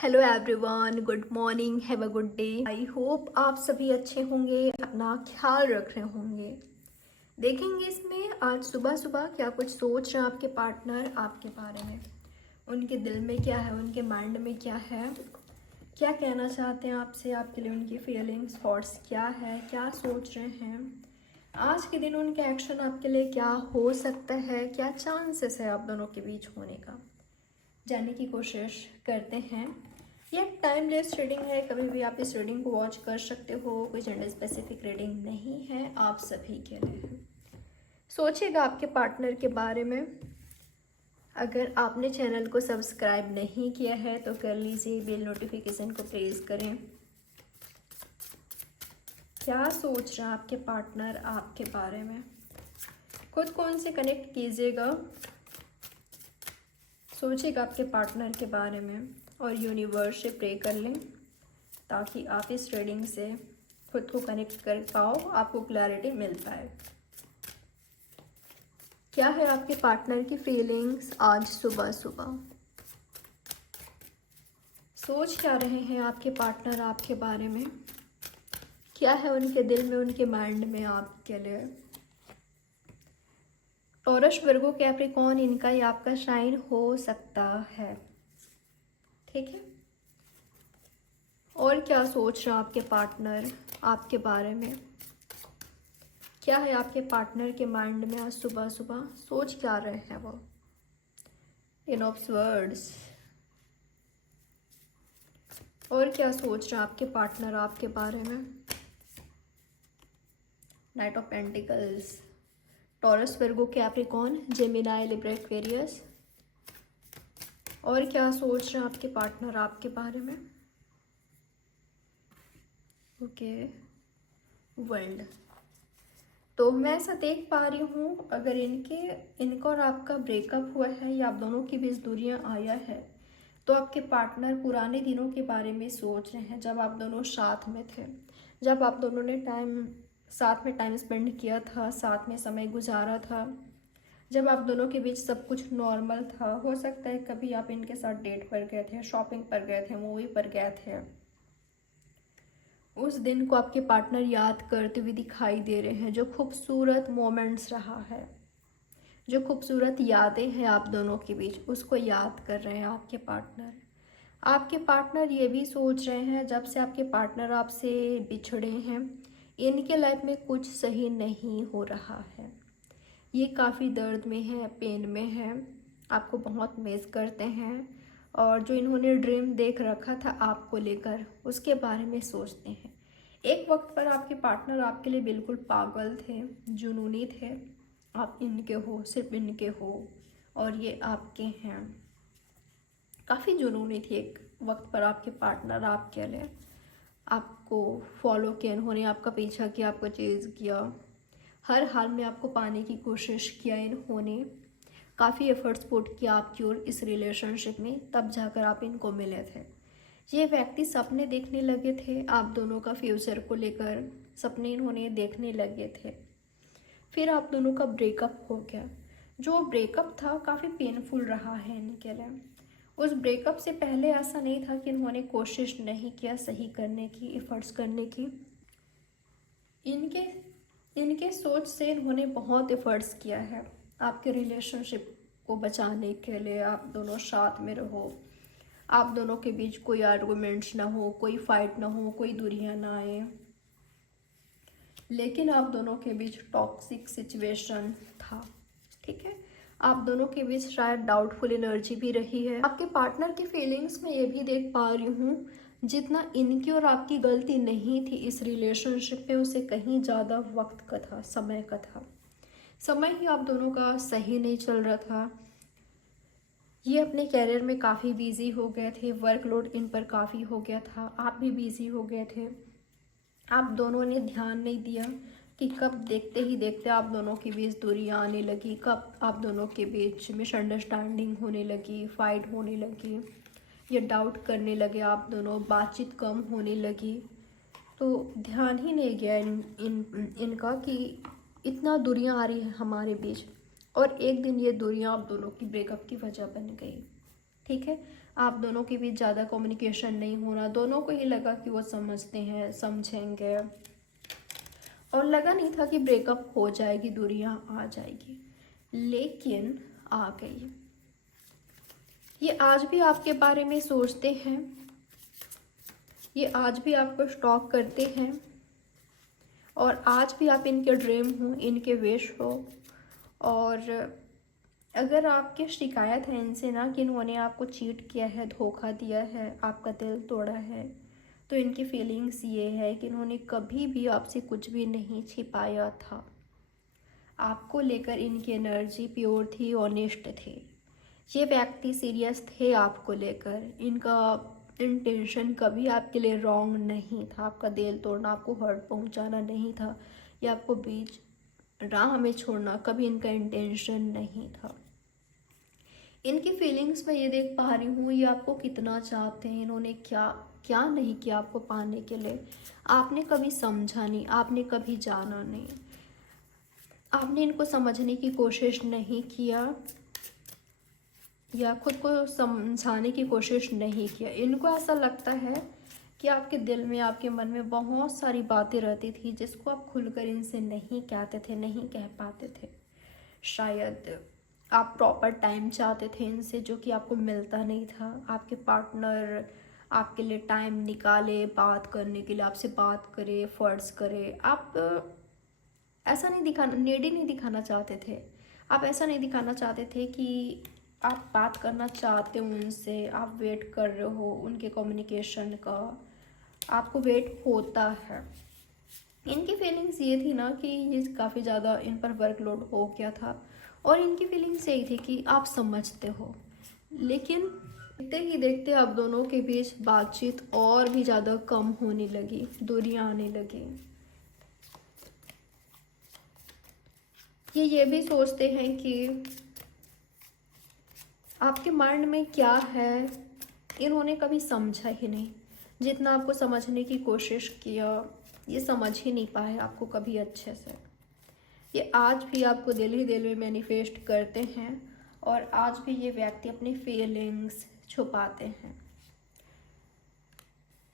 Hello everyone, good morning, have a good day. I hope आप सभी अच्छे होंगे, अपना ख्याल रख रहे होंगे। देखेंगे इसमें आज सुबह सुबह क्या कुछ सोच रहे हैं आपके पार्टनर आपके बारे में। उनके दिल में क्या है, उनके माइंड में क्या है, क्या कहना चाहते हैं आपसे, आपके लिए उनकी फीलिंग्स थॉट्स क्या है, क्या सोच रहे हैं। आज के दिन उनके एक्शन आपके लिए क्या हो सकता है, क्या चांसेस है आप दोनों के बीच होने का, जानने की कोशिश करते हैं। ये टाइमलेस रीडिंग है, कभी भी आप इस रीडिंग को वॉच कर सकते हो। कोई जेंडर स्पेसिफिक रीडिंग नहीं है, आप सभी के लिए है। सोचिएगा आपके पार्टनर के बारे में। अगर आपने चैनल को सब्सक्राइब नहीं किया है तो कर लीजिए, बेल नोटिफिकेशन को प्रेस करें। क्या सोच रहा है आपके पार्टनर आपके बारे में, खुद को उनसे कनेक्ट कीजिएगा। सोचिएगा आपके पार्टनर के बारे में और यूनिवर्स से प्रे कर लें ताकि आप इस रीडिंग से खुद को कनेक्ट कर पाओ, आपको क्लैरिटी मिल पाए। क्या है आपके पार्टनर की फीलिंग्स आज सुबह सुबह, सोच क्या रहे हैं आपके पार्टनर आपके बारे में, क्या है उनके दिल में, उनके माइंड में आपके लिए। टॉरस, वर्गो, कैप्रिकॉर्न, इनका ही आपका साइन हो सकता है, ठीक है। और क्या सोच रहा आपके पार्टनर आपके बारे में, क्या है आपके पार्टनर के माइंड में आज सुबह सुबह, सोच क्या रहे हैं वो। इन ऑफ वर्ड्स, और क्या सोच रहे हैं आपके पार्टनर आपके बारे में। Night of pentacles, taurus, Virgo, Capricorn, Gemini, Libra, Aquarius. और क्या सोच रहे हैं आपके पार्टनर आपके बारे में। Okay, world. तो मैं ऐसा देख पा रही हूँ, अगर इनका और आपका ब्रेकअप हुआ है या आप दोनों की बीच दूरियां आया है तो आपके पार्टनर पुराने दिनों के बारे में सोच रहे हैं, जब आप दोनों साथ में थे, जब आप दोनों ने साथ में टाइम स्पेंड किया था, साथ में समय गुजारा था, जब आप दोनों के बीच सब कुछ नॉर्मल था। हो सकता है कभी आप इनके साथ डेट पर गए थे, शॉपिंग पर गए थे, मूवी पर गए थे। उस दिन को आपके पार्टनर याद करते हुए दिखाई दे रहे हैं, जो खूबसूरत मोमेंट्स रहा है, जो खूबसूरत यादें हैं आप दोनों के बीच, उसको याद कर रहे हैं आपके पार्टनर। आपके पार्टनर ये भी सोच रहे हैं, जब से आपके पार्टनर आपसे बिछड़े हैं इनके लाइफ में कुछ सही नहीं हो रहा है। ये काफ़ी दर्द में है, पेन में है, आपको बहुत मिस करते हैं और जो इन्होंने ड्रीम देख रखा था आपको लेकर उसके बारे में सोचते हैं। एक वक्त पर आपके पार्टनर आपके लिए बिल्कुल पागल थे, जुनूनी थे। आप इनके हो, सिर्फ इनके हो और ये आपके हैं। काफ़ी जुनूनी थी एक वक्त पर आपके पार्टनर आपके लिए। आपको फॉलो किया इन्होंने, आपका पीछा किया, आपको चेज़ किया, हर हाल में आपको पाने की कोशिश किया इन्होंने। काफ़ी एफर्ट्स पुट किया आपकी ओर इस रिलेशनशिप में, तब जाकर आप इनको मिले थे। ये व्यक्ति सपने देखने लगे थे आप दोनों का, फ्यूचर को लेकर सपने इन्होंने देखने लगे थे। फिर आप दोनों का ब्रेकअप हो गया। जो ब्रेकअप था काफ़ी पेनफुल रहा है इनके लिए। उस ब्रेकअप से पहले ऐसा नहीं था कि इन्होंने कोशिश नहीं किया सही करने की, एफर्ट्स करने की। इनके इनके सोच से इन्होंने बहुत एफर्ट्स किया है आपके रिलेशनशिप को बचाने के लिए। आप दोनों साथ में रहो, आप दोनों के बीच कोई आर्गुमेंट्स ना हो, कोई फाइट ना हो, कोई दूरियां ना आए। लेकिन आप दोनों के बीच टॉक्सिक सिचुएशन था, ठीक है। आप दोनों के बीच शायद डाउटफुल एनर्जी भी रही है। आपके पार्टनर की फीलिंग्स में ये भी देख पा रही हूँ, जितना इनकी और आपकी गलती नहीं थी इस रिलेशनशिप में, उसे कहीं ज़्यादा वक्त का था, समय का था। समय ही आप दोनों का सही नहीं चल रहा था। ये अपने कैरियर में काफ़ी बिजी हो गए थे, वर्कलोड इन पर काफ़ी हो गया था, आप भी बिजी हो गए थे। आप दोनों ने ध्यान नहीं दिया कि कब देखते ही देखते आप दोनों के बीच दूरियां आने लगी, कब आप दोनों के बीच मिसअंडरस्टैंडिंग होने लगी, फाइट होने लगी, ये डाउट करने लगे आप दोनों, बातचीत कम होने लगी। तो ध्यान ही नहीं गया इनका कि इतना दूरियां आ रही है हमारे बीच, और एक दिन ये दूरियां आप दोनों की ब्रेकअप की वजह बन गई, ठीक है। आप दोनों के बीच ज़्यादा कम्युनिकेशन नहीं होना, दोनों को ही लगा कि वो समझते हैं, समझेंगे, और लगा नहीं था कि ब्रेकअप हो जाएगी, दूरियां आ जाएगी, लेकिन आ गई। ये आज भी आपके बारे में सोचते हैं, ये आज भी आपको स्टॉक करते हैं, और आज भी आप इनके ड्रीम हो, इनके विश हो। और अगर आपकी शिकायत है इनसे ना कि इन्होंने आपको चीट किया है, धोखा दिया है, आपका दिल तोड़ा है, तो इनकी फीलिंग्स ये है कि इन्होंने कभी भी आपसे कुछ भी नहीं छिपाया था। आपको लेकर इनकी एनर्जी प्योर थी, ऑनेस्ट थे। ये व्यक्ति सीरियस थे आपको लेकर, इनका इंटेंशन कभी आपके लिए रॉन्ग नहीं था, आपका दिल तोड़ना, आपको हर्ट पहुंचाना नहीं था, या आपको बीच राह में छोड़ना कभी इनका इंटेंशन नहीं था। इनकी फीलिंग्स में ये देख पा रही हूँ, ये आपको कितना चाहते हैं, इन्होंने क्या क्या नहीं किया आपको पाने के लिए। आपने कभी समझा नहीं, आपने कभी जाना नहीं, आपने इनको समझने की कोशिश नहीं किया, या खुद को समझाने की कोशिश नहीं किया। इनको ऐसा लगता है कि आपके दिल में, आपके मन में बहुत सारी बातें रहती थी जिसको आप खुलकर इनसे नहीं कहते थे, नहीं कह पाते थे। शायद आप प्रॉपर टाइम चाहते थे इनसे, जो कि आपको मिलता नहीं था। आपके पार्टनर आपके लिए टाइम निकाले बात करने के लिए, आपसे बात करे, एफर्ट्स करे। आप ऐसा नहीं दिखाना, नेडी नहीं दिखाना चाहते थे। आप ऐसा नहीं दिखाना चाहते थे कि आप बात करना चाहते हो उनसे, आप वेट कर रहे हो उनके कम्युनिकेशन का, आपको वेट होता है। इनकी फीलिंग्स ये थी ना कि ये काफ़ी ज़्यादा इन पर वर्कलोड हो गया था, और इनकी फीलिंग्स यही थी कि आप समझते हो। लेकिन देखते ही देखते आप दोनों के बीच बातचीत और भी ज़्यादा कम होने लगी, दूरियां आने लगी। ये भी सोचते हैं कि आपके माइंड में क्या है इन्होंने कभी समझा ही नहीं। जितना आपको समझने की कोशिश किया, ये समझ ही नहीं पाए आपको कभी अच्छे से। ये आज भी आपको दिल ही दिल में मैनिफेस्ट करते हैं, और आज भी ये व्यक्ति अपनी फीलिंग्स छुपाते हैं।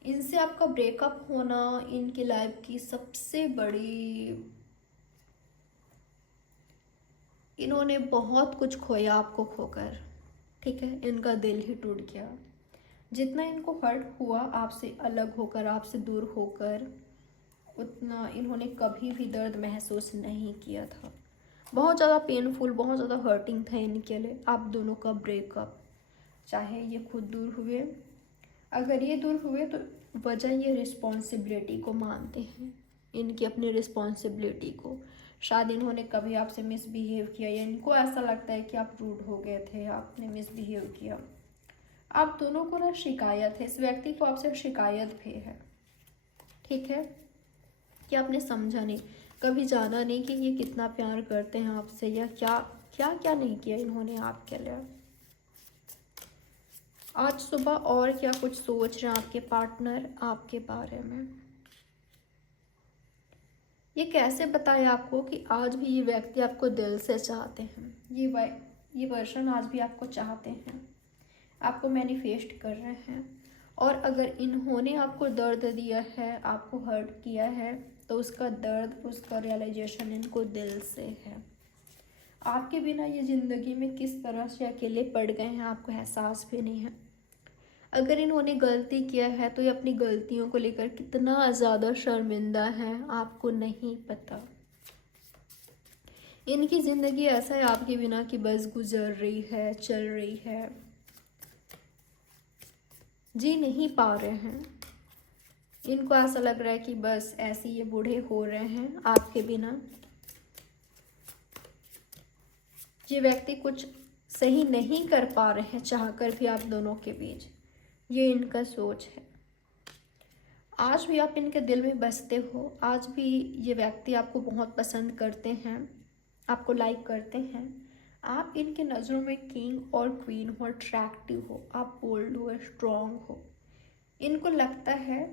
इनसे आपका ब्रेकअप होना इनकी लाइफ की सबसे बड़ी, इन्होंने बहुत कुछ खोया आपको खोकर, ठीक है। इनका दिल ही टूट गया। जितना इनको हर्ट हुआ आपसे अलग होकर, आपसे दूर होकर, उतना इन्होंने कभी भी दर्द महसूस नहीं किया था। बहुत ज़्यादा पेनफुल, बहुत ज़्यादा हर्टिंग था इनके लिए आप दोनों का ब्रेकअप। चाहे ये खुद दूर हुए, अगर ये दूर हुए तो वजह ये रिस्पॉन्सिबिलिटी को मानते हैं, इनकी अपनी रिस्पॉन्सिबिलिटी को। शायद इन्होंने कभी आपसे मिसबिहेव किया, या इनको ऐसा लगता है कि आप रूड हो गए थे, आपने मिसबिहेव किया। आप दोनों को ना शिकायत है, इस व्यक्ति को आपसे शिकायत भी है, ठीक है, कि आपने समझा नहीं, कभी जाना नहीं कि ये कितना प्यार करते हैं आपसे, या क्या क्या क्या नहीं किया इन्होंने आपके लिए। आज सुबह और क्या कुछ सोच रहे हैं आपके पार्टनर आपके बारे में। ये कैसे बताए आपको कि आज भी ये व्यक्ति आपको दिल से चाहते हैं, ये वर्जन आज भी आपको चाहते हैं, आपको मैनिफेस्ट कर रहे हैं। और अगर इन्होंने आपको दर्द दिया है, आपको हर्ट किया है, तो उसका दर्द, उसका रियलाइजेशन इनको दिल से है। आपके बिना ये ज़िंदगी में किस तरह से अकेले पड़ गए हैं आपको एहसास भी नहीं है। अगर इन्होंने गलती किया है तो ये अपनी गलतियों को लेकर कितना ज़्यादा शर्मिंदा है आपको नहीं पता। इनकी ज़िंदगी ऐसा है आपके बिना कि बस गुजर रही है, चल रही है, जी नहीं पा रहे हैं। इनको ऐसा लग रहा है कि बस ऐसे ये बूढ़े हो रहे हैं आपके बिना। ये व्यक्ति कुछ सही नहीं कर पा रहे हैं चाहकर भी आप दोनों के बीच, ये इनका सोच है। आज भी आप इनके दिल में बसते हो, आज भी ये व्यक्ति आपको बहुत पसंद करते हैं, आपको लाइक करते हैं। आप इनके नज़रों में किंग और क्वीन हो, अट्रैक्टिव हो, आप बोल्ड हो, स्ट्रॉन्ग हो। इनको लगता है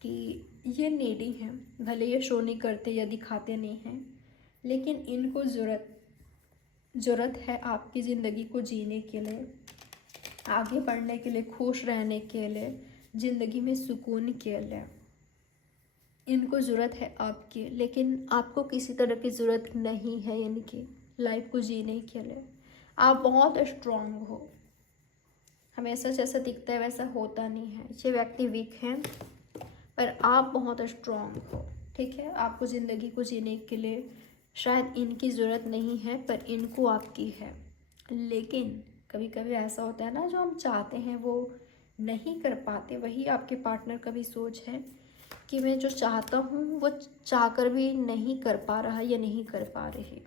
कि ये नेडी हैं, भले ये शो नहीं करते या दिखाते नहीं हैं, लेकिन इनको ज़रूरत है आपकी ज़िंदगी को जीने के लिए। आगे बढ़ने के लिए, खुश रहने के लिए, ज़िंदगी में सुकून के लिए इनको ज़रूरत है आपकी, लेकिन आपको किसी तरह की ज़रूरत नहीं है इनकी लाइफ को जीने के लिए। आप बहुत स्ट्रांग हो, हमेशा जैसा दिखता है वैसा होता नहीं है। ये व्यक्ति वीक हैं पर आप बहुत स्ट्रांग हो, ठीक है। आपको ज़िंदगी को जीने के लिए शायद इनकी ज़रूरत नहीं है पर इनको आपकी है। लेकिन कभी कभी ऐसा होता है ना, जो हम चाहते हैं वो नहीं कर पाते। वही आपके पार्टनर का भी सोच है कि मैं जो चाहता हूँ वो चाहकर भी नहीं कर पा रहा या नहीं कर पा रही।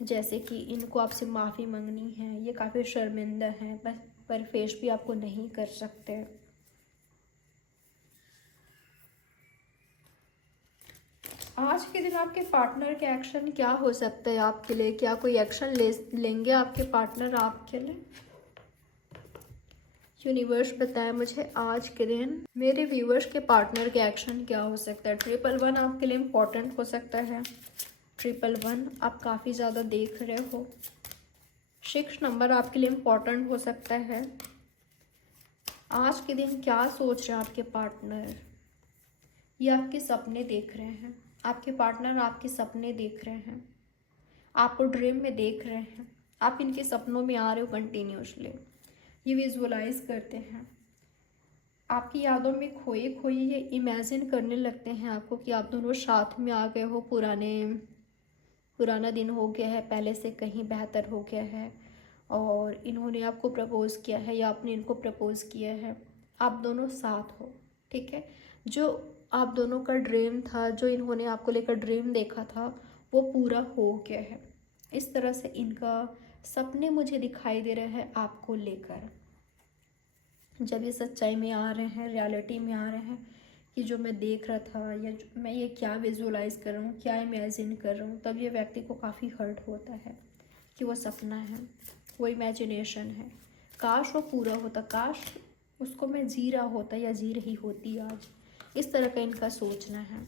जैसे कि इनको आपसे माफ़ी मांगनी है, ये काफ़ी शर्मिंदा हैं पर फेस भी आपको नहीं कर सकते। आज के दिन आपके पार्टनर के एक्शन क्या हो सकता है आपके लिए? क्या कोई एक्शन लेंगे आपके पार्टनर आपके लिए? यूनिवर्स बताए मुझे आज के दिन मेरे व्यूवर्स के पार्टनर के एक्शन क्या हो सकता है। 111 आपके लिए इम्पोर्टेंट हो सकता है। 111 आप काफ़ी ज़्यादा देख रहे हो। 6 नंबर आपके लिए इम्पोर्टेंट हो सकता है। आज के दिन क्या सोच रहे हैं आपके पार्टनर? ये आपके सपने देख रहे हैं। आपके पार्टनर आपके सपने देख रहे हैं, आपको ड्रीम में देख रहे हैं। आप इनके सपनों में आ रहे हो कंटिन्यूसली। ये विजुअलाइज करते हैं, आपकी यादों में खोए खोए ये इमेजिन करने लगते हैं आपको कि आप दोनों साथ में आ गए हो। पुराना दिन हो गया है, पहले से कहीं बेहतर हो गया है और इन्होंने आपको प्रपोज़ किया है या आपने इनको प्रपोज़ किया है। आप दोनों साथ हो, ठीक है। जो आप दोनों का ड्रीम था, जो इन्होंने आपको लेकर ड्रीम देखा था, वो पूरा हो गया है। इस तरह से इनका सपने मुझे दिखाई दे रहे हैं आपको लेकर। जब ये सच्चाई में आ रहे हैं, रियलिटी में आ रहे हैं कि जो मैं देख रहा था या मैं ये क्या विजुअलाइज कर रहा हूँ, क्या इमेजिन कर रहा हूँ, तब ये व्यक्ति को काफ़ी हर्ट होता है कि वो सपना है, वो इमेजिनेशन है। काश वो पूरा होता, काश उसको मैं जी रहा होता या जी रही होती आज। इस तरह का इनका सोचना है।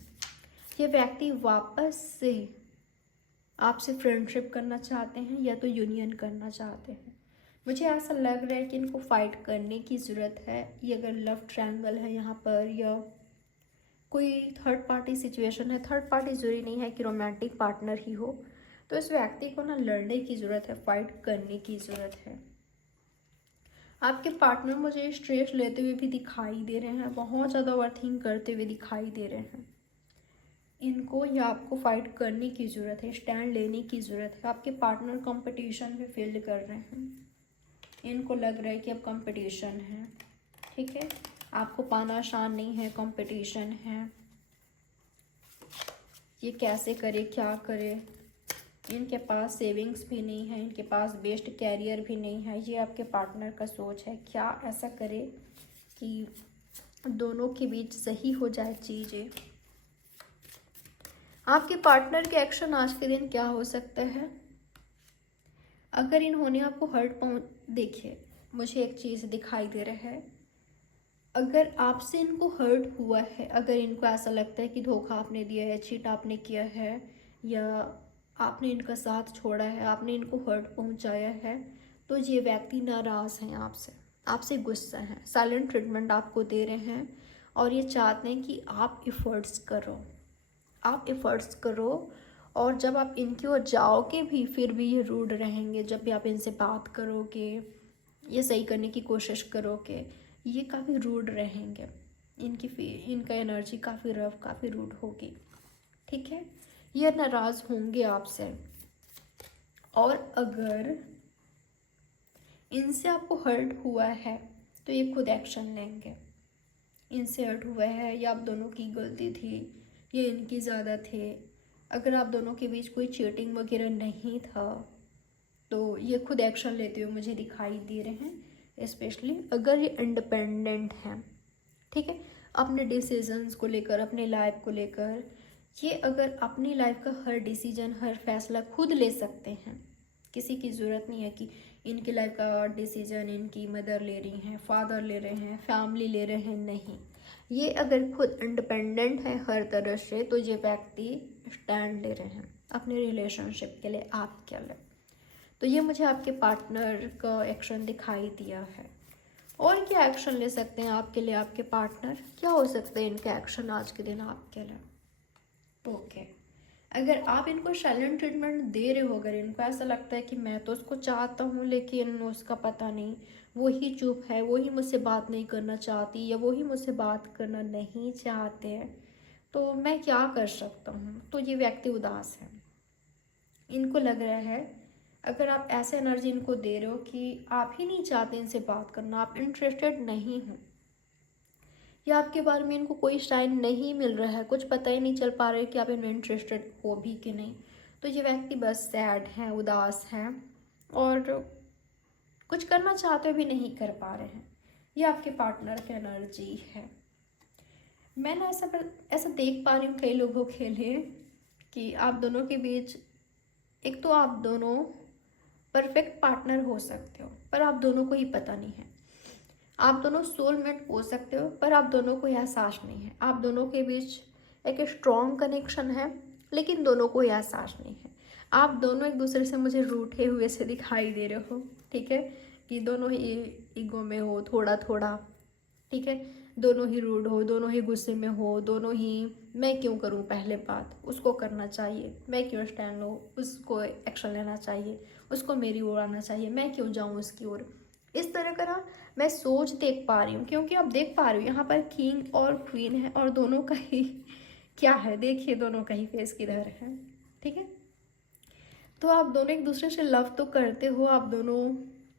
ये व्यक्ति वापस से आपसे फ्रेंडशिप करना चाहते हैं या तो यूनियन करना चाहते हैं। मुझे ऐसा लग रहा है कि इनको फाइट करने की ज़रूरत है। ये अगर लव ट्रायंगल है यहाँ पर या कोई थर्ड पार्टी सिचुएशन है, थर्ड पार्टी ज़रूरी नहीं है कि रोमांटिक पार्टनर ही हो, तो इस व्यक्ति को ना लड़ने की ज़रूरत है, फाइट करने की ज़रूरत है। आपके पार्टनर मुझे स्ट्रेस लेते हुए भी दिखाई दे रहे हैं, बहुत ज़्यादा ओवरथिंक करते हुए दिखाई दे रहे हैं। इनको या आपको फाइट करने की ज़रूरत है, स्टैंड लेने की ज़रूरत है। आपके पार्टनर कंपटीशन में फील कर रहे हैं, इनको लग रहा है कि अब कंपटीशन है, ठीक है। आपको पाना आसान नहीं है, कंपटीशन है। ये कैसे करे, क्या करे? इनके पास सेविंग्स भी नहीं है, इनके पास बेस्ट कैरियर भी नहीं है। ये आपके पार्टनर का सोच है। क्या ऐसा करे कि दोनों के बीच सही हो जाए चीज़ें? आपके पार्टनर के एक्शन आज के दिन क्या हो सकते हैं? अगर इन्होंने आपको हर्ट देखिए, मुझे एक चीज़ दिखाई दे रहा है, अगर आपसे इनको हर्ट हुआ है, अगर इनको ऐसा लगता है कि धोखा आपने दिया है, चीट आपने किया है या आपने इनका साथ छोड़ा है, आपने इनको हर्ट पहुंचाया है, तो ये व्यक्ति नाराज़ हैं आपसे, आपसे गुस्सा हैं, साइलेंट ट्रीटमेंट आपको दे रहे हैं और ये चाहते हैं कि आप एफर्ट्स करो, आप एफर्ट्स करो। और जब आप इनकी ओर जाओगे भी फिर भी ये रूड रहेंगे। जब भी आप इनसे बात करोगे, ये सही करने की कोशिश करोगे, ये काफ़ी रूड रहेंगे। इनका एनर्जी काफ़ी रफ, काफ़ी रूड होगी, ठीक है। ये नाराज़ होंगे आपसे। और अगर इनसे आपको हर्ट हुआ है तो ये खुद एक्शन लेंगे। इनसे हर्ट हुआ है या आप दोनों की गलती थी, ये इनकी ज़्यादा थे, अगर आप दोनों के बीच कोई चीटिंग वगैरह नहीं था तो ये खुद एक्शन लेते हुए मुझे दिखाई दे रहे हैं। स्पेशली अगर ये इंडिपेंडेंट हैं, ठीक है, अपने डिसीजंस को लेकर, अपने लाइफ को लेकर, ये अगर अपनी लाइफ का हर डिसीजन, हर फैसला खुद ले सकते हैं, किसी की ज़रूरत नहीं है कि इनकी लाइफ का डिसीजन इनकी मदर ले रही हैं, फादर ले रहे हैं, फैमिली ले रहे हैं, नहीं। ये अगर खुद इंडिपेंडेंट है हर तरह से तो ये व्यक्ति स्टैंड ले रहे हैं अपने रिलेशनशिप के लिए, आपके लिए। तो ये मुझे आपके पार्टनर का एक्शन दिखाई दिया है। और क्या एक्शन ले सकते हैं आपके लिए आपके पार्टनर, क्या हो सकते हैं इनके एक्शन आज के दिन आपके लिए? ओके, अगर आप इनको साइलेंट ट्रीटमेंट दे रहे हो, अगर इनको ऐसा लगता है कि मैं तो उसको चाहता हूँ लेकिन उसका पता नहीं, वो ही चुप है, वो ही मुझसे बात नहीं करना चाहती या वो ही मुझसे बात करना नहीं चाहते हैं, तो मैं क्या कर सकता हूँ? तो ये व्यक्ति उदास है। इनको लग रहा है, अगर आप ऐसे एनर्जी इनको दे रहे हो कि आप ही नहीं चाहते इनसे बात करना, आप इंटरेस्टेड नहीं हो, या आपके बारे में इनको कोई साइन नहीं मिल रहा है, कुछ पता ही नहीं चल पा रहा है कि आप इनमें इंटरेस्टेड हो भी कि नहीं, तो ये व्यक्ति बस सैड है, उदास है और कुछ करना चाहते भी नहीं कर पा रहे हैं। ये आपके पार्टनर की एनर्जी है। मैं ना ऐसा देख पा रही हूँ कई लोगों के लिए कि आप दोनों के बीच, एक तो आप दोनों परफेक्ट पार्टनर हो सकते हो पर आप दोनों को ही पता नहीं है। आप दोनों सोलमेट हो सकते हो पर आप दोनों को एहसास नहीं है। आप दोनों के बीच एक स्ट्रॉन्ग कनेक्शन है लेकिन दोनों को एहसास नहीं है। आप दोनों एक दूसरे से मुझे रूठे हुए से दिखाई दे रहे हो, ठीक है, कि दोनों ही ईगो में हो थोड़ा थोड़ा, ठीक है, दोनों ही रूड हो, दोनों ही गुस्से में हो, दोनों ही मैं क्यों करूं पहले बात, उसको करना चाहिए, मैं क्यों स्टैंड लूँ, उसको एक्शन लेना चाहिए, उसको मेरी ओर आना चाहिए, मैं क्यों जाऊं उसकी ओर। इस तरह का ना मैं सोच देख पा रही हूँ, क्योंकि आप देख पा रही हो यहाँ पर किंग और क्वीन है और दोनों का ही क्या है, देखिए दोनों का ही फेस किधर है, ठीक है। तो आप दोनों एक दूसरे से लव तो करते हो, आप दोनों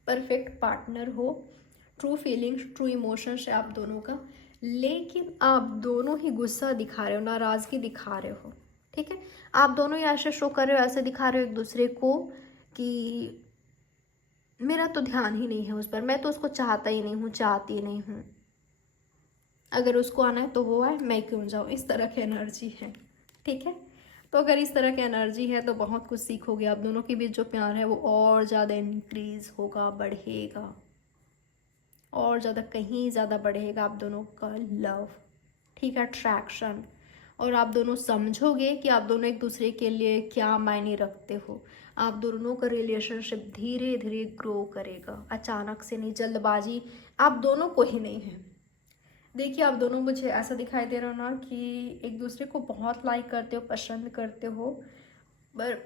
परफेक्ट पार्टनर हो, ट्रू फीलिंग्स ट्रू इमोशंस है आप दोनों का, लेकिन आप दोनों ही गुस्सा दिखा रहे हो, नाराज़गी दिखा रहे हो, ठीक है। आप दोनों ही ऐसे शो कर रहे हो, ऐसे दिखा रहे हो एक दूसरे को कि मेरा तो ध्यान ही नहीं है उस पर, मैं तो उसको चाहता ही नहीं हूँ, चाहती नहीं हूँ, अगर उसको आना है तो वो आए, मैं क्यों जाऊँ, इस तरह की एनर्जी है, ठीक है। तो अगर इस तरह की एनर्जी है तो बहुत कुछ सीखोगे, आप दोनों के बीच जो प्यार है वो और ज़्यादा इंक्रीज होगा, बढ़ेगा, और ज़्यादा कहीं ज़्यादा बढ़ेगा आप दोनों का लव, ठीक है, अट्रैक्शन। और आप दोनों समझोगे कि आप दोनों एक दूसरे के लिए क्या मायने रखते हो। आप दोनों का रिलेशनशिप धीरे धीरे ग्रो करेगा, अचानक से नहीं, जल्दबाजी आप दोनों को ही नहीं है। देखिए आप दोनों मुझे ऐसा दिखाई दे रहा हो ना कि एक दूसरे को बहुत लाइक करते हो, पसंद करते हो, पर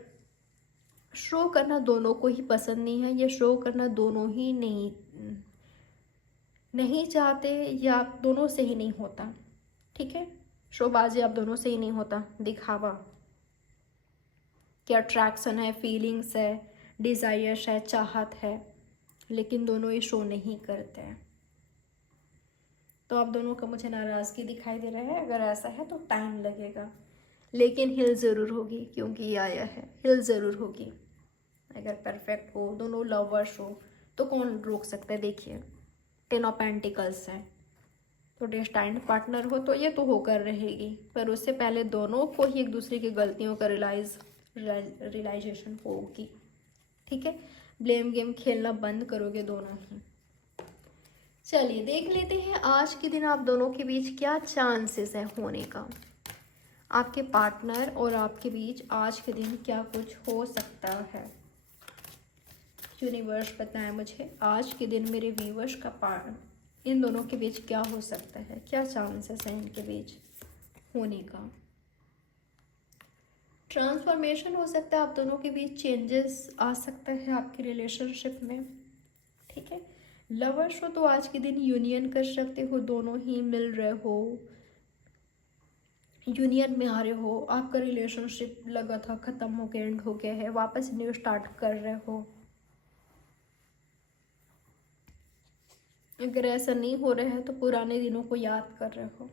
शो करना दोनों को ही पसंद नहीं है, ये शो करना दोनों ही नहीं चाहते, या आप दोनों से ही नहीं होता, ठीक है। शोबाजी आप दोनों से ही नहीं होता, दिखावा, क्या अट्रैक्शन है, फीलिंग्स है, डिज़ायर्स है, चाहत है, लेकिन दोनों ये शो नहीं करते हैं। तो आप दोनों का मुझे नाराज़गी दिखाई दे रहा है, अगर ऐसा है तो टाइम लगेगा, लेकिन हिल ज़रूर होगी, क्योंकि ये आया है, हिल ज़रूर होगी। अगर परफेक्ट हो, दोनों लवर्स हो, तो कौन रोक सकता है। देखिए 10 ऑफ पेंटिकल्स है, तो डेस्टाइन्ड पार्टनर हो तो ये तो होकर रहेगी, पर उससे पहले दोनों को ही एक दूसरे की गलतियों का रियलाइजेशन होगी, ठीक है। ब्लेम गेम खेलना बंद करोगे दोनों ही। चलिए देख लेते हैं आज के दिन आप दोनों के बीच क्या चांसेस है होने का। आपके पार्टनर और आपके बीच आज के दिन क्या कुछ हो सकता है। यूनिवर्स बताएं मुझे आज के दिन मेरे व्यूवर्स का इन दोनों के बीच क्या हो सकता है, क्या चांसेस हैं इनके बीच होने का। ट्रांसफॉर्मेशन हो सकता है, आप दोनों के बीच चेंजेस आ सकता है आपके रिलेशनशिप में, ठीक है। लवर्स हो तो आज के दिन यूनियन कर सकते हो, दोनों ही मिल रहे हो, यूनियन में आ रहे हो, आपका रिलेशनशिप लगा था ख़त्म हो गया, एंड हो गया है, वापस न्यू स्टार्ट कर रहे हो। अगर ऐसा नहीं हो रहा है तो पुराने दिनों को याद कर रहे हो,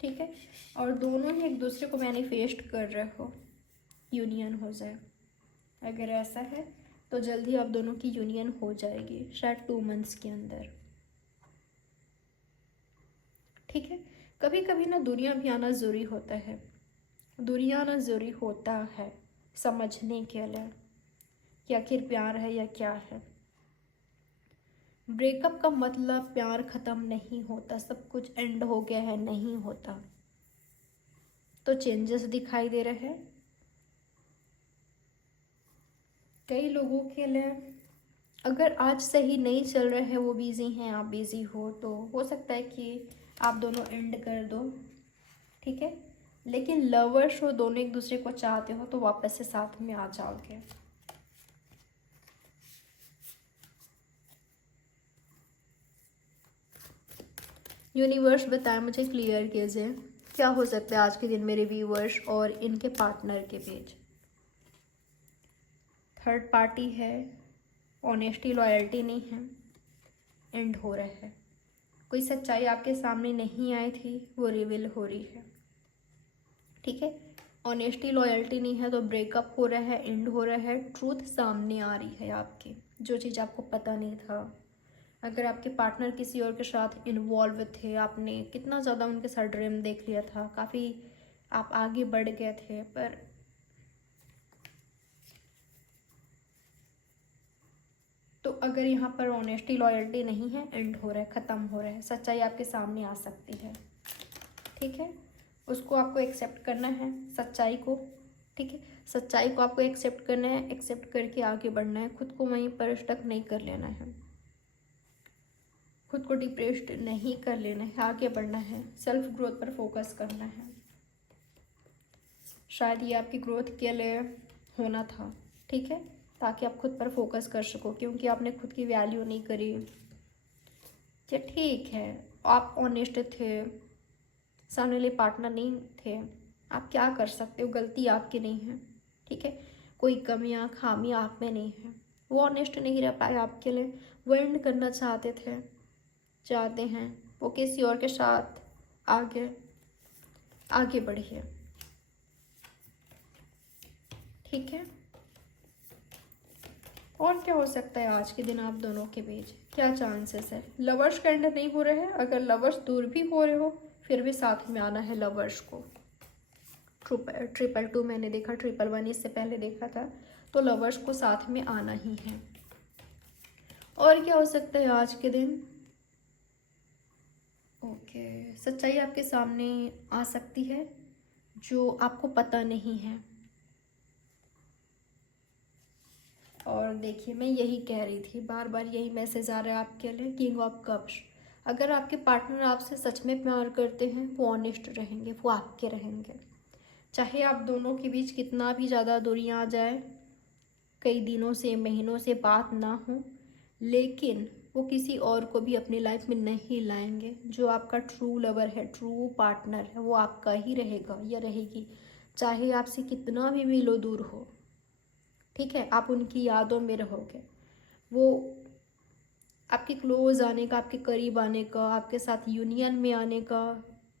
ठीक है, और दोनों ही एक दूसरे को मैनिफेस्ट कर रहे हो, यूनियन हो जाए। अगर ऐसा है तो जल्दी आप दोनों की यूनियन हो जाएगी, शायद 2 मंथ्स के अंदर, ठीक है। कभी कभी ना दुनिया भी आना ज़रूरी होता है, दुनिया आना ज़रूरी होता है समझने के लिए कि आखिर प्यार है या क्या है। ब्रेकअप का मतलब प्यार ख़त्म नहीं होता, सब कुछ एंड हो गया है, नहीं होता। तो चेंजेस दिखाई दे रहे हैं, कई लोगों के लिए अगर आज सही नहीं चल रहा है, वो बिज़ी हैं, आप बिज़ी हो, हो सकता है कि आप दोनों एंड कर दो, ठीक है। लेकिन लवर्स हो, दोनों एक दूसरे को चाहते हो, तो वापस से साथ में आ जाओगे। यूनिवर्स बताए मुझे, क्लियर कीजिए क्या हो सकता है आज के दिन मेरे व्यूवर्स और इनके पार्टनर के बीच। थर्ड पार्टी है, ऑनेस्टी लॉयल्टी नहीं है, एंड हो रहा है। कोई सच्चाई आपके सामने नहीं आई थी, वो रिवील हो रही है, ठीक है। ऑनेस्टी लॉयल्टी नहीं है तो ब्रेकअप हो रहा है, एंड हो रहा है, ट्रूथ सामने आ रही है आपकी, जो चीज़ आपको पता नहीं था। अगर आपके पार्टनर किसी और के साथ इन्वॉल्व थे, आपने कितना ज़्यादा उनके साथ ड्रीम देख लिया था, काफ़ी आप आगे बढ़ गए थे, पर तो अगर यहाँ पर ऑनेस्टी लॉयल्टी नहीं है, एंड हो रहा है, ख़त्म हो रहा है, सच्चाई आपके सामने आ सकती है, ठीक है। उसको आपको एक्सेप्ट करना है, सच्चाई को, ठीक है। सच्चाई को आपको एक्सेप्ट करना है, एक्सेप्ट करके आगे बढ़ना है, खुद को वहीं पर स्टक नहीं कर लेना है, खुद को डिप्रेस्ड नहीं कर लेना है, आगे बढ़ना है, सेल्फ ग्रोथ पर फोकस करना है। शायद ये आपकी ग्रोथ के लिए होना था, ठीक है, ताकि आप खुद पर फोकस कर सको, क्योंकि आपने खुद की वैल्यू नहीं करी। ये ठीक है, आप ऑनेस्ट थे, सामने वाले पार्टनर नहीं थे, आप क्या कर सकते हो, गलती आपकी नहीं है, ठीक है। कोई कमियां खामियां आप में नहीं है, वो ऑनेस्ट नहीं रह पाए आपके लिए, वो एंड करना चाहते हैं, वो किसी और के साथ आगे बढ़िए, ठीक है। और क्या हो सकता है आज के दिन आप दोनों के बीच, क्या चांसेस है। लवर्स का एंड नहीं हो रहे हैं, अगर लवर्स दूर भी हो रहे हो फिर भी साथ में आना है लवर्स को। ट्रिपल टू मैंने देखा, 111 इससे पहले देखा था, तो लवर्स को साथ में आना ही है। और क्या हो सकता है आज के दिन, ओके, सच्चाई आपके सामने आ सकती है जो आपको पता नहीं है। और देखिए, मैं यही कह रही थी, बार बार यही मैसेज आ रहा है आपके लिए, किंग ऑफ कप्स। अगर आपके पार्टनर आपसे सच में प्यार करते हैं, वो ऑनेस्ट रहेंगे, वो आपके रहेंगे, चाहे आप दोनों के बीच कितना भी ज़्यादा दूरियां आ जाए, कई दिनों से महीनों से बात ना हो, लेकिन वो किसी और को भी अपनी लाइफ में नहीं लाएंगे। जो आपका ट्रू लवर है, ट्रू पार्टनर है, वो आपका ही रहेगा या रहेगी, चाहे आपसे कितना भी मीलों दूर हो, ठीक है। आप उनकी यादों में रहोगे, वो आपके क्लोज आने का, आपके करीब आने का, आपके साथ यूनियन में आने का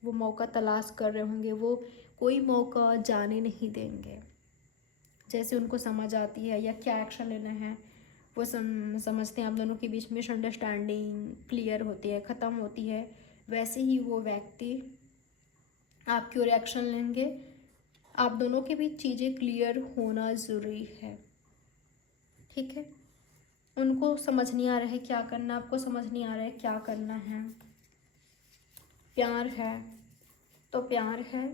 वो मौका तलाश कर रहे होंगे, वो कोई मौका जाने नहीं देंगे। जैसे उनको समझ आती है या क्या एक्शन लेना है, वो समझते हैं आप दोनों के बीच मिसअंडरस्टैंडिंग क्लियर होती है, ख़त्म होती है, वैसे ही वो व्यक्ति आपकी ओर एक्शन लेंगे। आप दोनों के बीच चीज़ें क्लियर होना ज़रूरी है, ठीक है। उनको समझ नहीं आ रहा है क्या करना, आपको समझ नहीं आ रहा है क्या करना है। प्यार है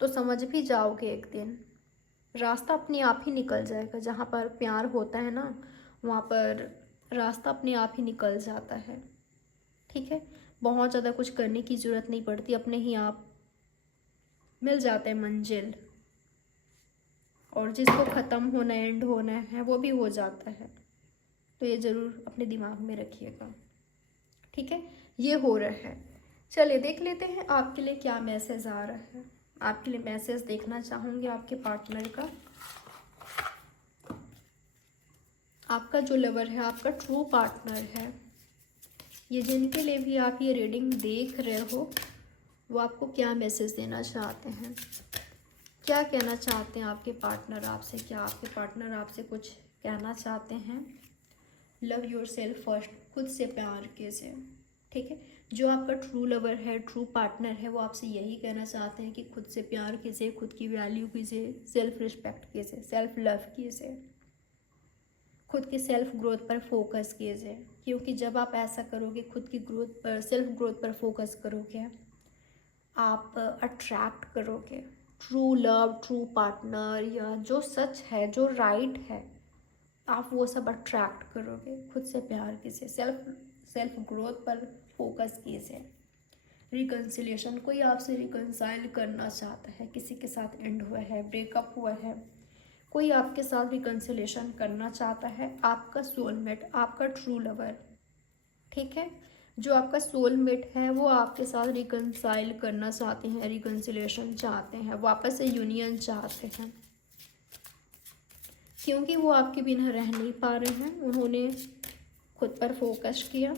तो समझ भी जाओगे, एक दिन रास्ता अपने आप ही निकल जाएगा। जहाँ पर प्यार होता है ना, वहाँ पर रास्ता अपने आप ही निकल जाता है, ठीक है। बहुत ज़्यादा कुछ करने की ज़रूरत नहीं पड़ती, अपने ही आप मिल जाते हैं मंजिल, और जिसको ख़त्म होना है, एंड होना है, वो भी हो जाता है। तो ये ज़रूर अपने दिमाग में रखिएगा, ठीक है। ये हो रहा है, चलिए देख लेते हैं आपके लिए क्या मैसेज आ रहा है। आपके लिए मैसेज देखना चाहूँगी आपके पार्टनर का। आपका जो लवर है, आपका ट्रू पार्टनर है, ये जिनके लिए भी आप ये रीडिंग देख रहे हो, वो आपको क्या मैसेज देना चाहते हैं, क्या कहना चाहते हैं आपके पार्टनर आपसे। क्या आपके पार्टनर आपसे कुछ कहना चाहते हैं। लव योर सेल्फ फर्स्ट, खुद से प्यार कीजिए, ठीक है। जो आपका ट्रू लवर है, ट्रू पार्टनर है, वो आपसे यही कहना चाहते हैं कि खुद से प्यार कीजिए, खुद की वैल्यू कीजिए, सेल्फ रिस्पेक्ट कीजिए, सेल्फ लव कीजिए, खुद की सेल्फ ग्रोथ पर फोकस कीजिए। क्योंकि जब आप ऐसा करोगे, खुद की ग्रोथ पर, सेल्फ ग्रोथ पर फोकस करोगे, आप अट्रैक्ट करोगे ट्रू लव, ट्रू पार्टनर, या जो सच है, जो राइट है, आप वो सब अट्रैक्ट करोगे। खुद से प्यार कीजिए, सेल्फ ग्रोथ पर फोकस कीजिए। रिकन्सिलिएशन, कोई आपसे रिकन्साइल करना चाहता है, किसी के साथ एंड हुआ है, ब्रेकअप हुआ है, कोई आपके साथ रिकन्सिलिएशन करना चाहता है, आपका सोलमेट, आपका ट्रू लवर, ठीक है, जो आपका सोलमेट है वो आपके साथ रिकन्साइल करना चाहते हैं, रिकन्सिलिएशन चाहते हैं, वापस से यूनियन चाहते हैं, क्योंकि वो आपके बिना रह नहीं पा रहे हैं। उन्होंने खुद पर फोकस किया,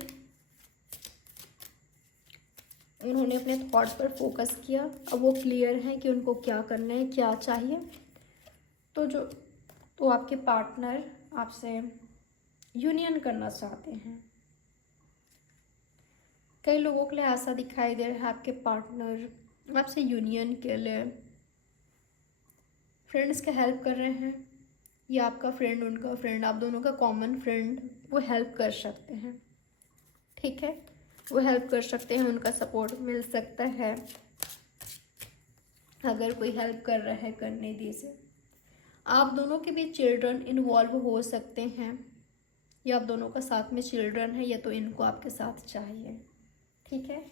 उन्होंने अपने थॉट्स पर फोकस किया। अब वो क्लियर है कि उनको क्या करना है, क्या चाहिए। तो आपके पार्टनर आपसे यूनियन करना चाहते हैं। कई लोगों के लिए ऐसा दिखाई दे रहा है आपके पार्टनर आपसे यूनियन के लिए फ्रेंड्स के हेल्प कर रहे हैं, या आपका फ्रेंड उनका फ्रेंड, आप दोनों का कॉमन फ्रेंड, वो हेल्प कर सकते हैं, ठीक है, वो हेल्प कर सकते हैं, उनका सपोर्ट मिल सकता है। अगर कोई हेल्प कर रहा है, करने दीजिए। आप दोनों के बीच चिल्ड्रन इन्वॉल्व हो सकते हैं, या आप दोनों का साथ में चिल्ड्रन है, या तो इनको आपके साथ चाहिए, ठीक है।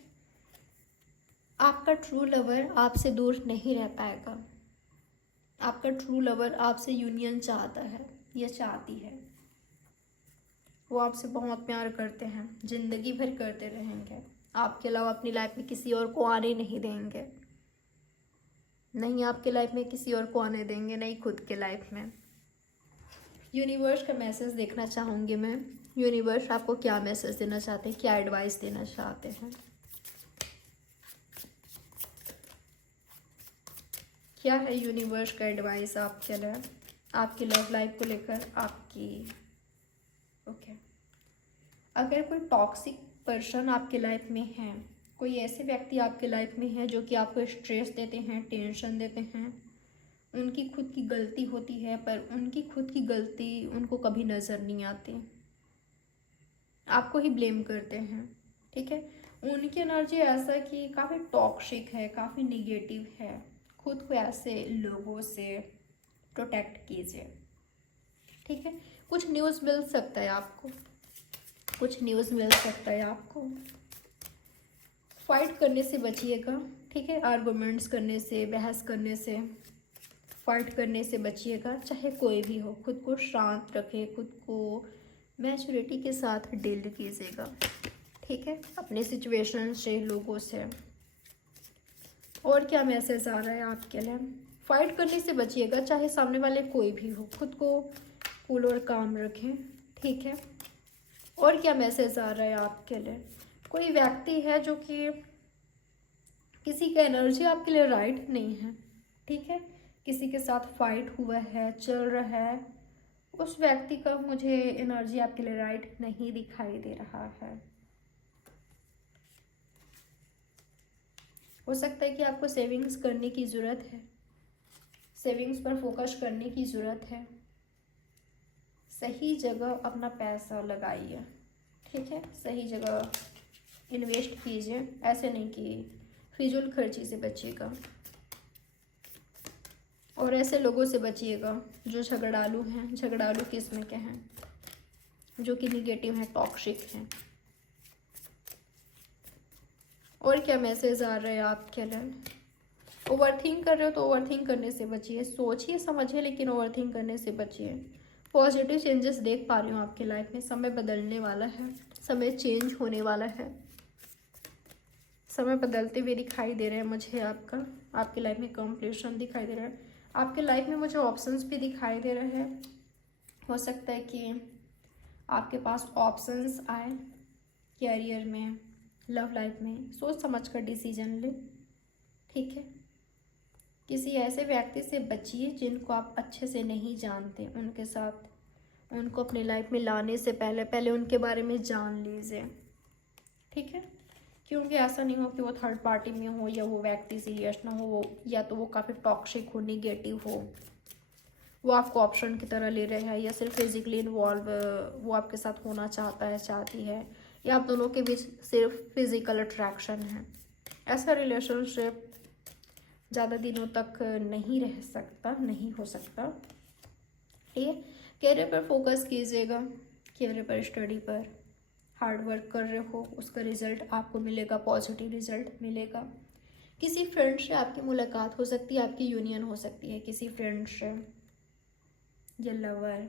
आपका ट्रू लवर आपसे दूर नहीं रह पाएगा। आपका ट्रू लवर आपसे यूनियन चाहता है या चाहती है। वो आपसे बहुत प्यार करते हैं, जिंदगी भर करते रहेंगे। आपके अलावा अपनी लाइफ में किसी और को आने नहीं देंगे, नहीं आपके लाइफ में किसी और को आने देंगे, नहीं खुद के लाइफ में। यूनिवर्स का मैसेज देखना चाहूँगी मैं। यूनिवर्स आपको क्या मैसेज देना चाहते हैं, क्या एडवाइस देना चाहते हैं, क्या है यूनिवर्स का एडवाइस आपके लिए, आपकी लव लाइफ को लेकर आपकी। ओके, अगर कोई टॉक्सिक पर्सन आपके लाइफ में है, कोई ऐसे व्यक्ति आपके लाइफ में है जो कि आपको स्ट्रेस देते हैं, टेंशन देते हैं, उनकी खुद की गलती होती है पर उनकी खुद की गलती उनको कभी नज़र नहीं आती, आपको ही ब्लेम करते हैं, ठीक है। उनकी एनर्जी ऐसा कि काफ़ी टॉक्सिक है, काफ़ी निगेटिव है। खुद को ऐसे लोगों से प्रोटेक्ट कीजिए, ठीक है। कुछ न्यूज़ मिल सकता है आपको, कुछ न्यूज़ मिल सकता है आपको। फाइट करने से बचिएगा, ठीक है। आर्गूमेंट्स करने से, बहस करने से, फाइट करने से बचिएगा, चाहे कोई भी हो। खुद को शांत रखें, खुद को मैच्योरिटी के साथ डील कीजिएगा, ठीक है, अपने सिचुएशन से, लोगों से। और क्या मैसेज आ रहा है आपके लिए? फाइट करने से बचिएगा, चाहे सामने वाले कोई भी हो। खुद को कूल और काम रखें, ठीक है। और क्या मैसेज आ रहा है आपके लिए? कोई व्यक्ति है जो कि किसी का एनर्जी आपके लिए राइट नहीं है, ठीक है, किसी के साथ फाइट हुआ है, चल रहा है, उस व्यक्ति का मुझे एनर्जी आपके लिए राइट नहीं दिखाई दे रहा है। हो सकता है कि आपको सेविंग्स करने की ज़रूरत है, सेविंग्स पर फोकस करने की ज़रूरत है। सही जगह अपना पैसा लगाइए, ठीक है, सही जगह इन्वेस्ट कीजिए। ऐसे नहीं कि फिजूल खर्ची से बचिएगा, और ऐसे लोगों से बचिएगा जो झगड़ालू हैं, झगड़ालू किस्म के हैं, जो कि निगेटिव हैं, टॉक्सिक हैं। और क्या मैसेज आ रहा है आपके लिए? ओवरथिंक कर रहे हो तो ओवरथिंक करने से बचिए, सोचिए समझिए, लेकिन ओवरथिंक करने से बचिए। पॉजिटिव चेंजेस देख पा रही हूँ आपकी लाइफ में। समय बदलने वाला है, समय चेंज होने वाला है, समय बदलते हुए दिखाई दे रहे हैं मुझे। आपकी लाइफ में कंप्लीशन दिखाई दे रहा है, आपके लाइफ में मुझे ऑप्शंस भी दिखाई दे रहे हैं। हो सकता है कि आपके पास ऑप्शंस आए कैरियर में, लव लाइफ में। सोच समझ कर डिसीजन ले, ठीक है। किसी ऐसे व्यक्ति से बचिए जिनको आप अच्छे से नहीं जानते, उनके साथ, उनको अपनी लाइफ में लाने से पहले उनके बारे में जान लीजिए, ठीक है। क्योंकि ऐसा नहीं हो कि वो थर्ड पार्टी में हो, या वो व्यक्ति सीरियस ना हो, या तो वो काफ़ी टॉक्सिक हो, निगेटिव हो, वो आपको ऑप्शन की तरह ले रहे हैं, या सिर्फ फिजिकली इन्वॉल्व वो आपके साथ होना चाहता है, चाहती है, या आप दोनों के बीच सिर्फ फिजिकल अट्रैक्शन है। ऐसा रिलेशनशिप ज़्यादा दिनों तक नहीं रह सकता, नहीं हो सकता, ठीक है। कैरियर पर फोकस कीजिएगा, कैरियर पर, स्टडी पर हार्ड वर्क कर रहे हो, उसका रिजल्ट आपको मिलेगा, पॉजिटिव रिजल्ट मिलेगा। किसी फ्रेंड से आपकी मुलाकात हो सकती है, आपकी यूनियन हो सकती है किसी फ्रेंड से, या लवर,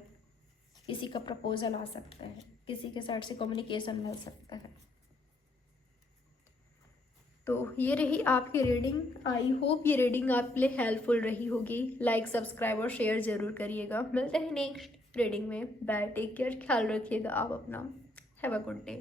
किसी का प्रपोजल आ सकता है, किसी के साइड से कम्युनिकेशन मिल सकता है। तो ये रही आपकी रीडिंग। आई होप ये रीडिंग आपके लिए हेल्पफुल रही होगी। लाइक, सब्सक्राइब और शेयर ज़रूर करिएगा। मिलते हैं नेक्स्ट रीडिंग में। बाय, टेक केयर, ख्याल रखिएगा आप अपना। Have a good day.